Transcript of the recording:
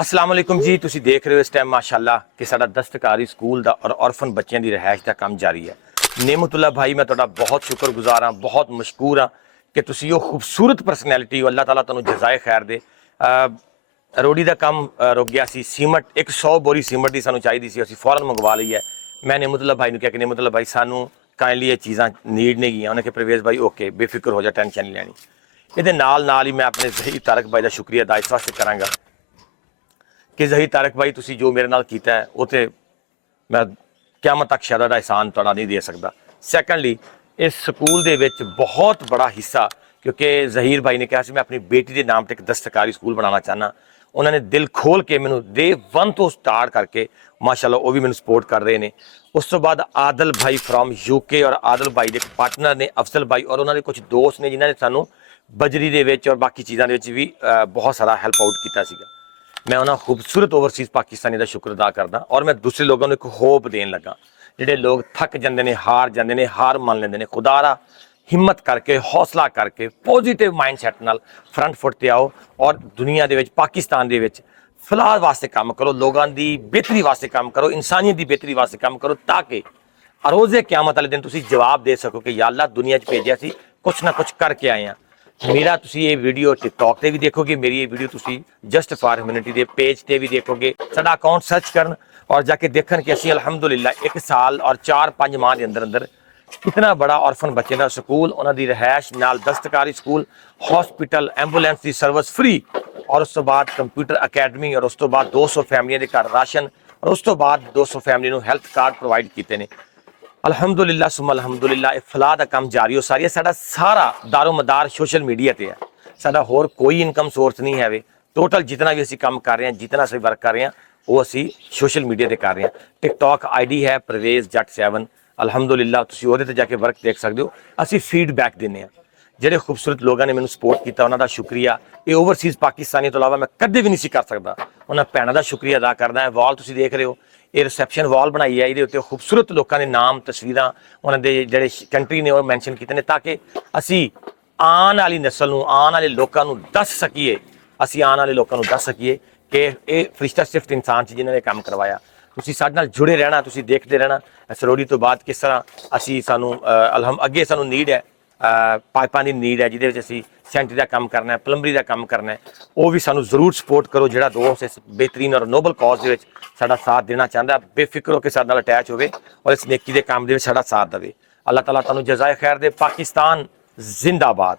अस्सलाम वालेकुम जी, तुसी देख रहे हो इस टाइम माशाअल्लाह कि साडा दस्तकारी स्कूल दा और ऑर्फन बच्चों की रिहाइश का काम जारी है। नेमतुल्ला भाई, मैं तुहाडा बहुत शुक्रगुजार हाँ, बहुत मशकूर हाँ कि तुसी वो खूबसूरत परसनैलिटी हो। अल्लाह ताला तुहानू जज़ाए खैर दे। रोडी का काम रुक गया सी, सीमट 100 बोरी सीमट की सानू चाहिए सी, असीं फौरन मंगवा ली है। मैं नेमतुल्ला भाई ने कहा कि नेमतुल्ला भाई सानू काइंडली ये चीज़ां नीड नहीं गई। उन्हें कहा परवेज़ भाई ओके बेफिक्र हो जा, टेंशन नहीं लैनी। ये नाल ही मैं अपने ज़हीर तारक भाई का शुक्रिया अदा इस वास्ते करांगा कि ज़हीर तारक भाई तुसी जो मेरे नाल कीता है वो तो मैं क़यामत तक शायद दा एहसान तुहाडा नहीं दे सकता। सैकेंडली इस स्कूल दे विच बहुत बड़ा हिस्सा, क्योंकि ज़हीर भाई ने कहा मैं अपनी बेटी के नाम पर एक दस्तकारी स्कूल बनाना चाहना। उन्होंने दिल खोल के मैनू डे 1 तो स्टार्ट करके माशाअल्लाह वो भी मैनू सपोर्ट कर रहे हैं। उस तो बाद आदल भाई फ्रॉम यूके और आदल भाई के पार्टनर ने अफजल भाई और उन्होंने कुछ दोस्त ने जिन्होंने सानू बजरी दे विच और बाकी चीज़ों के भी बहुत सारा हैल्प आउट किया सीगा। मैं उन्होंने खूबसूरत ओवरसीज़ पाकिस्तानी का शुक्र अदा करदा और मैं दूसरे लोगों को एक होप देन लगा। जिहड़े लोग थक जाते हैं, हार जाते हैं, हार मान लेंदे ने, खुदारा हिम्मत करके हौसला करके पॉजिटिव माइंडसैट नाल फ्रंट फुट ते आओ और दुनिया दे विच पाकिस्तान दे विच फलाह वास्ते काम करो, लोगों की बेहतरी वास्ते काम करो, इंसानियत की बेहतरी वास्ते काम करो, ताकि रोज़े क़यामत वाले दिन तुसीं जवाब दे सको कि या अल्लाह दुनिया च भेजिया सी, कुछ ना कुछ करके आए हैं। मेरा तुसी ये वीडियो टिकटॉक पे भी देखोगे, मेरी ये वीडियो तुसी जस्ट फॉर ह्यूमैनिटी के पेज पे भी देखोगे। साडा अकाउंट सर्च करन और जाके देखन कि असीं अल्हम्दुलिल्लाह 1 साल और 4-5 माह के अंदर अंदर कितना बड़ा ऑर्फन बच्चे का स्कूल, उन्होंने रिहायश नाल दस्तकारी स्कूल, हॉस्पिटल, एंबूलेंस की सर्विस फ्री और उस तो बाद कंप्यूटर अकैडमी और उस तो बाद 200 फैमिलियों के घर राशन और उस तो बाद 200 फैमिली को हैल्थ कार्ड प्रोवाइड किए हैं। अल्हम्दुलिल्लाह सुम्मा अल्हम्दुलिल्लाह फलाह का काम जारी हो सारी है। साडा सारा दारो मदार सोशल मीडिया पर है, साडा होर कोई इनकम सोर्स नहीं है। टोटल जितना भी असी काम कर रहे हैं, जितना असी वर्क कर रहे हैं, वो असी सोशल मीडिया पर कर रहे हैं। टिकटॉक ID है परवेज़ जट 7। अल्हम्दुलिल्लाह तुसीं ओहदे ते जाके वर्क देख सकते हो। असी फीडबैक देने, ਜਿਹੜੇ खूबसूरत लोगों ने मैंने सपोर्ट किया उन्होंने शुक्रिया। ये ओवरसीज़ पाकिस्तानी तो इलावा मैं कदे भी नहीं कर सकता। उन्होंने भैनों का शुक्रिया अदा करना है। वॉल तुसीं देख रहे हो, ये रिसैप्शन वॉल बनाई है, ये उत्ते खूबसूरत लोगों के नाम तस्वीरां उन्होंने ਜਿਹੜੇ कंट्री ने मैंशन किए हैं, ताकि असी आने वाली नस्ल को, आने वाले लोगों को दस सकीए, असी आने वाले लोगों को दस सकीए कि ये फरिश्ता सिर्फ इंसान से जिन्होंने काम करवाया। तुसीं साडे नाल जुड़े रहना, तुसीं देखते रहना सरोड़ी तो बाद किस तरह असी सानू अगे सानू नीड है, पाइपों की नीड है, जिहदे असी सेंटरी का काम करना है, प्लंबरी का काम करना है। वो भी सानू जरूर सपोर्ट करो। जिहड़ा दोस्त इस बेहतरीन और नोबल कॉज के साडा साथ देना चाहता है, बेफिक्र होकर साडे नाल अटैच होवे और इस नेकी के काम के साडा साथ देवे। अल्लाह ताला तुहानू जज़ाए खैर दे। पाकिस्तान जिंदाबाद।